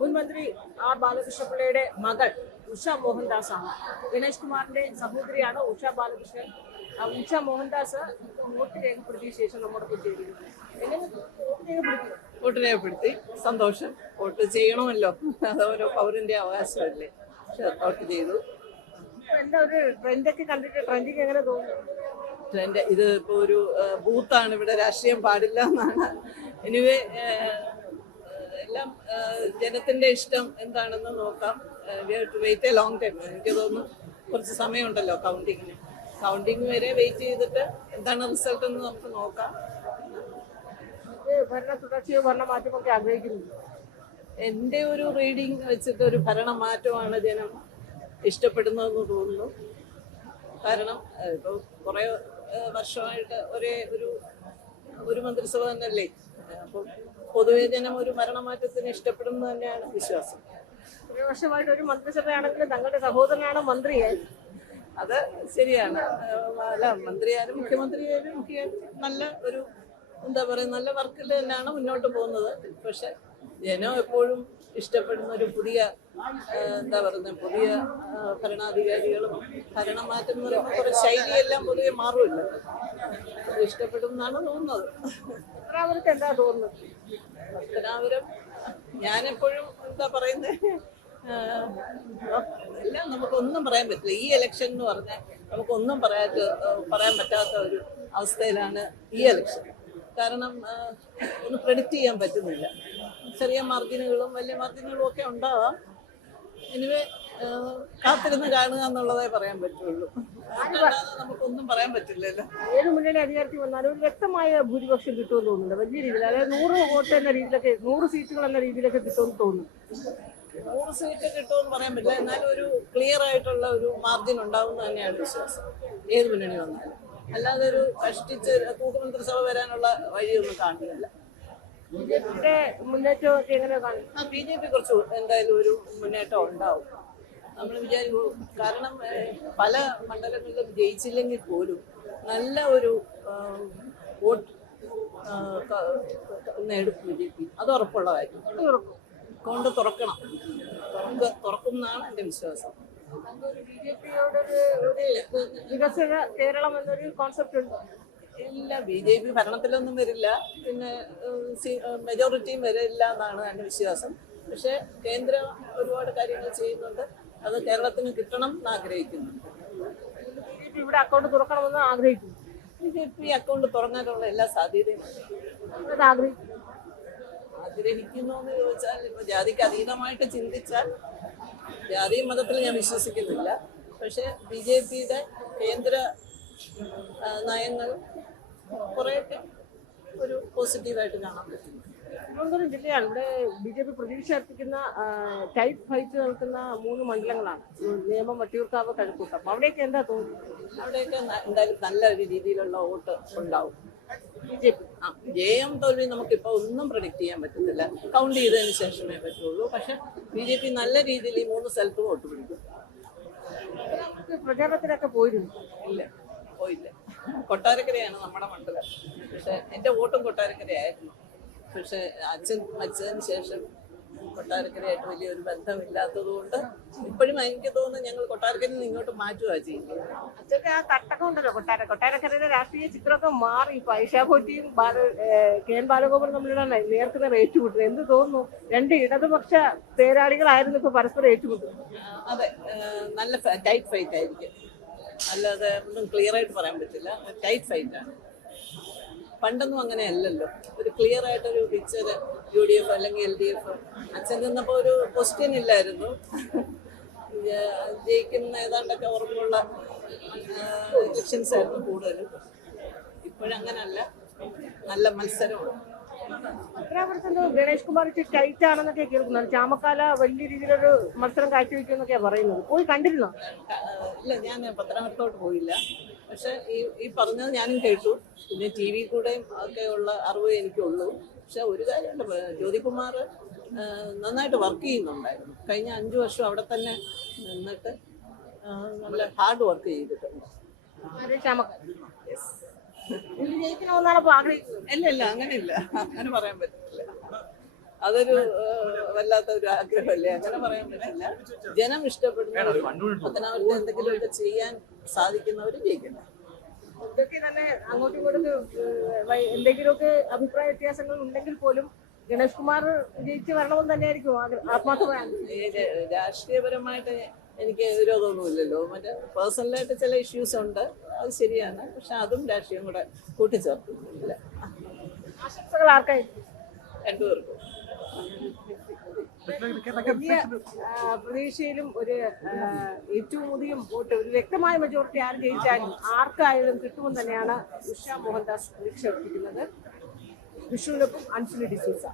മുൻ മന്ത്രി ആർ ബാലകൃഷ്ണപിള്ളയുടെ മകൾ ഉഷ മോഹൻദാസ് ആണ്. ഗണേഷ് കുമാറിന്റെ സഹോദരിയാണ് ഉഷ ബാലകൃഷ്ണൻ. ഉഷ മോഹൻദാസ് വോട്ട് രേഖപ്പെടുത്തിയ ശേഷം നമ്മുടെ വോട്ട് രേഖപ്പെടുത്തി. സന്തോഷം. വോട്ട് ചെയ്യണമല്ലോ, അത് ഓരോ പൗരന്റെ അവകാശമല്ലേ. വോട്ട് ചെയ്തു. എന്താ ഒരു ട്രെൻഡൊക്കെ കണ്ടിട്ട് ട്രെൻഡിങ് എങ്ങനെ തോന്നുന്നു? ട്രെൻഡ് ഇത് ഇപ്പോൾ ഒരു ബൂത്താണ്, ഇവിടെ രാഷ്ട്രീയം പാടില്ല എന്നാണ്. എനിവേ എല്ലാം ജനത്തിന്റെ ഇഷ്ടം എന്താണെന്ന് നോക്കാം. We have to wait a long time. എനിക്ക് തോന്നുന്നു കുറച്ച് സമയമുണ്ടല്ലോ കൗണ്ടിങ് വരെ വെയിറ്റ് ചെയ്തിട്ട് എന്താണ് റിസൾട്ട് എന്ന് നമുക്ക് നോക്കാം. ഭരണ തുടർച്ചയോ ഭരണമാറ്റമൊക്കെ ആഗ്രഹിക്കുന്നു. എൻ്റെ ഒരു റീഡിങ് വെച്ചിട്ട് ഒരു ഭരണമാറ്റമാണ് ജനം ഇഷ്ടപ്പെടുന്നതെന്ന് തോന്നുന്നു. കാരണം ഇപ്പോൾ കുറേ വർഷമായിട്ട് ഒരേ ഒരു മന്ത്രിസഭ തന്നെയല്ലേ. അപ്പം പൊതുവെ ജനം ഒരു ഭരണമാറ്റത്തിന് ഇഷ്ടപ്പെടുന്നു തന്നെയാണ് വിശ്വാസം. ഒരു വർഷമായിട്ട് ഒരു മന്ത്രിസഭയാണെങ്കിലും തങ്ങളുടെ സഹോദരനാണ് മന്ത്രിയായി. അത് ശരിയാണ്. അല്ല, മന്ത്രിയായാലും മുഖ്യമന്ത്രിയായാലും നല്ല ഒരു എന്താ പറയുക, നല്ല വർക്കിൽ തന്നെയാണ് മുന്നോട്ട് പോകുന്നത്. പക്ഷെ ജനം എപ്പോഴും ഇഷ്ടപ്പെടുന്ന ഒരു പുതിയ പുതിയ ഭരണാധികാരികളും ഭരണമാറ്റം എന്ന് പറയുമ്പോൾ കുറെ ശൈലിയെല്ലാം പൊതുവെ മാറുമല്ലോ. അത് ഇഷ്ടപ്പെടും എന്നാണ് തോന്നുന്നത്. പത്തനാപുരത്ത് എന്താ തോന്നുന്നത്? പത്തനാപുരം ഞാനെപ്പോഴും എന്താ പറയുന്നത്, എല്ലാം നമുക്കൊന്നും പറയാൻ പറ്റില്ല. ഈ ഇലക്ഷൻ എന്ന് പറഞ്ഞാൽ നമുക്കൊന്നും പറയാൻ പറ്റാത്ത ഒരു അവസ്ഥയിലാണ് ഈ ഇലക്ഷൻ. കാരണം ഒന്ന് പ്രെഡിക്റ്റ് ചെയ്യാൻ പറ്റുന്നില്ല. ചെറിയ മാർജിനുകളും വലിയ മാർജിനുകളും ഒക്കെ ഉണ്ടാവാം. എനിവേ കാത്തിരുന്ന് കാണുക എന്നുള്ളതേ പറയാൻ പറ്റുള്ളൂ. നമുക്കൊന്നും പറയാൻ പറ്റില്ലല്ലോ. ഏത് മുന്നണി അധികാരത്തിൽ വന്നാലും ഒരു വ്യക്തമായ ഭൂരിപക്ഷം കിട്ടുമെന്ന് തോന്നുന്നുണ്ട്. വലിയ രീതിയിൽ, അതായത് 100 വോട്ട് എന്ന രീതിയിലൊക്കെ 100 സീറ്റുകൾ എന്ന രീതിയിലൊക്കെ കിട്ടുമെന്ന് തോന്നുന്നു. 100 സീറ്റ് കിട്ടുമെന്ന് പറയാൻ പറ്റില്ല. എന്നാലും ഒരു ക്ലിയർ ആയിട്ടുള്ള ഒരു മാർജിൻ ഉണ്ടാവും തന്നെയാണ് വിശ്വാസം, ഏത് മുന്നണി വന്നാലും. അല്ലാതെ ഒരു കഷ്ടിച്ച് കൂട്ടുമന്ത്രിസഭ വരാനുള്ള വഴിയൊന്നും കാണുന്നില്ല. ബിജെപിയുടെ മുന്നേറ്റമൊക്കെ എങ്ങനെ കാണും? BJP കുറച്ച് എന്തായാലും ഒരു മുന്നേറ്റം ഉണ്ടാവും നമ്മൾ വിചാരിക്കും. കാരണം പല മണ്ഡലങ്ങളിലും ജയിച്ചില്ലെങ്കിൽ പോലും നല്ല ഒരു വോട്ട് നേടും BJP. അത് ഉറപ്പുള്ള കാര്യം. കൊണ്ട് തുറക്കണം, തുറക്കും എന്നാണ് എൻ്റെ വിശ്വാസം. ബിജെപിയോടൊരു വികസന കേരളം എന്നൊരു കോൺസെപ്റ്റ് ഉണ്ട്. ഇല്ല, BJP ഭരണത്തിലൊന്നും വരില്ല, പിന്നെ മെജോറിറ്റിയും വരില്ല എന്നാണ് എൻ്റെ വിശ്വാസം. പക്ഷെ കേന്ദ്രം ഒരുപാട് കാര്യങ്ങൾ ചെയ്യുന്നുണ്ട്. അത് കേരളത്തിന് കിട്ടണം എന്ന് ആഗ്രഹിക്കുന്നു. BJP ഇവിടെ അക്കൗണ്ട് തുറക്കണമെന്ന് ആഗ്രഹിക്കുന്നു. BJP അക്കൗണ്ട് തുറന്നാലുള്ള എല്ലാ സാധ്യതയും ആഗ്രഹിക്കുന്നു എന്ന് ചോദിച്ചാൽ, ഇപ്പൊ ജാതിക്ക് അതീതമായിട്ട് ചിന്തിച്ചാൽ, ജാതിയും മതത്തിൽ ഞാൻ വിശ്വസിക്കുന്നില്ല. പക്ഷെ BJPയുടെ കേന്ദ്ര നയങ്ങൾ കുറേയൊക്കെ ഒരു പോസിറ്റീവായിട്ട് കാണാൻ പറ്റും. തിരുവനന്തപുരം ജില്ലയാണ് ഇവിടെ BJP പ്രതീക്ഷ അർപ്പിക്കുന്ന ടൈറ്റ് ഫൈറ്റ് നടക്കുന്ന 3 മണ്ഡലങ്ങളാണ്. നേമം, വട്ടിയൂർക്കാവ്, കഴക്കൂട്ടം. അവിടെയൊക്കെ എന്താ തോന്നുന്നത്? അവിടെയൊക്കെ എന്തായാലും നല്ല ഒരു രീതിയിലുള്ള വോട്ട് ഉണ്ടാവും. BJP ജയം തോൽവി നമുക്കിപ്പോൾ ഒന്നും പ്രഡിക്റ്റ് ചെയ്യാൻ പറ്റുന്നില്ല. കൗണ്ട് ചെയ്തതിന് ശേഷമേ പറ്റുള്ളൂ. പക്ഷെ BJP നല്ല രീതിയിൽ ഈ 3 സ്ഥലത്ത് വോട്ട് പിടിക്കും. പ്രചാരണത്തിലൊക്കെ പോയിരുന്നു? ഇല്ല, പോയില്ല. കൊട്ടാരക്കരയാണ് നമ്മുടെ മണ്ഡലം. പക്ഷെ എൻ്റെ വോട്ടും കൊട്ടാരക്കരയായിരുന്നു. പക്ഷെ അച്ഛൻ മരിച്ചതിന് ശേഷം കൊട്ടാരക്കരയായിട്ട് വലിയൊരു ബന്ധമില്ലാത്തത് കൊണ്ട് ഇപ്പോഴും എനിക്ക് തോന്നുന്നു ഞങ്ങൾ കൊട്ടാരക്കരയിൽ നിന്ന് ഇങ്ങോട്ട് മാറ്റുകയാണ് ചെയ്യുന്നത്. അച്ഛൻ്റെ ആ തട്ടൊക്കെ ഉണ്ടല്ലോ കൊട്ടാരക്കരയുടെ രാഷ്ട്രീയ ചിത്രമൊക്കെ മാറി. ഇപ്പൊ ഐഷാ ഭോട്ടിയും KN ബാലഗോപാലും തമ്മിലുള്ള നേർക്കുന്ന ഏറ്റുമുട്ടുന്നത് എന്ത് തോന്നുന്നു? 2 ഇടതുപക്ഷ പേരാളികളായിരുന്നു ഇപ്പൊ പരസ്പരം ഏറ്റുമുട്ടുന്നത്. അതെ, നല്ല ടൈറ്റ് ഫൈറ്റ് ആയിരിക്കും. അല്ലാതെ ഒന്നും ക്ലിയർ ആയിട്ട് പറയാൻ പറ്റില്ല. ടൈറ്റ് ഫൈറ്റാണ്. പണ്ടൊന്നും അങ്ങനെ അല്ലല്ലോ. ഒരു ക്ലിയർ ആയിട്ടൊരു പിക്ചർ UDF അല്ലെങ്കിൽ LDF. അച്ഛൻ നിന്നപ്പോൾ ഒരു ക്വസ്റ്റ്യൻ ഇല്ലായിരുന്നു. ജയിക്കുന്ന ഏതാണ്ടൊക്കെ ഉറപ്പുള്ള ഇലക്ഷൻസ് ആയിരുന്നു കൂടുതലും. ഇപ്പോഴങ്ങനല്ല, നല്ല മത്സരമാണ്. പത്തനാപുരത്ത് ഗണേഷ് കുമാർ ടൈറ്റ് ആണെന്നൊക്കെ കേൾക്കുന്നത്. ചാമക്കാല വലിയ രീതിയിലൊരു മത്സരം കാഴ്ചവെക്കുമെന്നൊക്കെയാണ് പറയുന്നത്. പോയി കണ്ടിരുന്നോ? ഇല്ല, ഞാൻ പത്തനാപുരത്തോട്ട് പോയില്ല. പക്ഷെ ഈ പറഞ്ഞത് ഞാനും കേട്ടു. പിന്നെ TV കൂടെയും ഒക്കെയുള്ള അറിവ് എനിക്കുള്ളൂ. പക്ഷെ ഒരു കാര്യമുണ്ട്, ജ്യോതികുമാർ നന്നായിട്ട് വർക്ക് ചെയ്യുന്നുണ്ടായിരുന്നു. കഴിഞ്ഞ 5 വർഷം അവിടെ തന്നെ നിന്നിട്ട് നല്ല ഹാർഡ് വർക്ക് ചെയ്തിട്ടുണ്ട്. ജയിക്കണമെന്നാണ് ആഗ്രഹിക്കുന്നത്. ഇല്ല, അങ്ങനെയില്ല, അങ്ങനെ പറയാൻ പറ്റില്ല. അതൊരു വല്ലാത്ത ഒരു ആഗ്രഹമല്ലേ, അങ്ങനെ പറയാൻ പറ്റില്ല. ജനം ഇഷ്ടപ്പെടുന്നവരും പത്തനാപുരത്ത് എന്തെങ്കിലുമൊക്കെ ചെയ്യാൻ സാധിക്കുന്നവരും ജയിക്കണം. ഇതൊക്കെ തന്നെ അങ്ങോട്ടും ഇങ്ങോട്ടും എന്തെങ്കിലുമൊക്കെ അഭിപ്രായ വ്യത്യാസങ്ങൾ ഉണ്ടെങ്കിൽ പോലും ഗണേഷ് കുമാർ ജയിച്ച് വരണമെന്ന് തന്നെയായിരിക്കും ആത്മാർത്ഥമായ രാഷ്ട്രീയപരമായിട്ട് എനിക്ക് വിരോധമൊന്നുമില്ലല്ലോ. മറ്റേ പേഴ്സണലായിട്ട് ചില ഇഷ്യൂസ് ഉണ്ട്, അത് ശരിയാണ്. പക്ഷെ അതും രാഷ്ട്രീയം കൂടെ കൂട്ടിച്ചേർക്കുന്നില്ല. ആശംസകൾ ആർക്കായിരിക്കും? രണ്ടുപേർക്കും. വലിയ പ്രതീക്ഷയിലും ഒരു ഏറ്റവും അധികം വോട്ട് ഒരു വ്യക്തമായ മെജോറിറ്റി ആര് ജയിച്ചാലും ആർക്കായാലും കിട്ടുമെന്ന് തന്നെയാണ് ഉഷ മോഹൻദാസ് പ്രതീക്ഷ അർപ്പിക്കുന്നത്. വിഷുവിനൊപ്പം അൻസുലി ഡിസൂസ.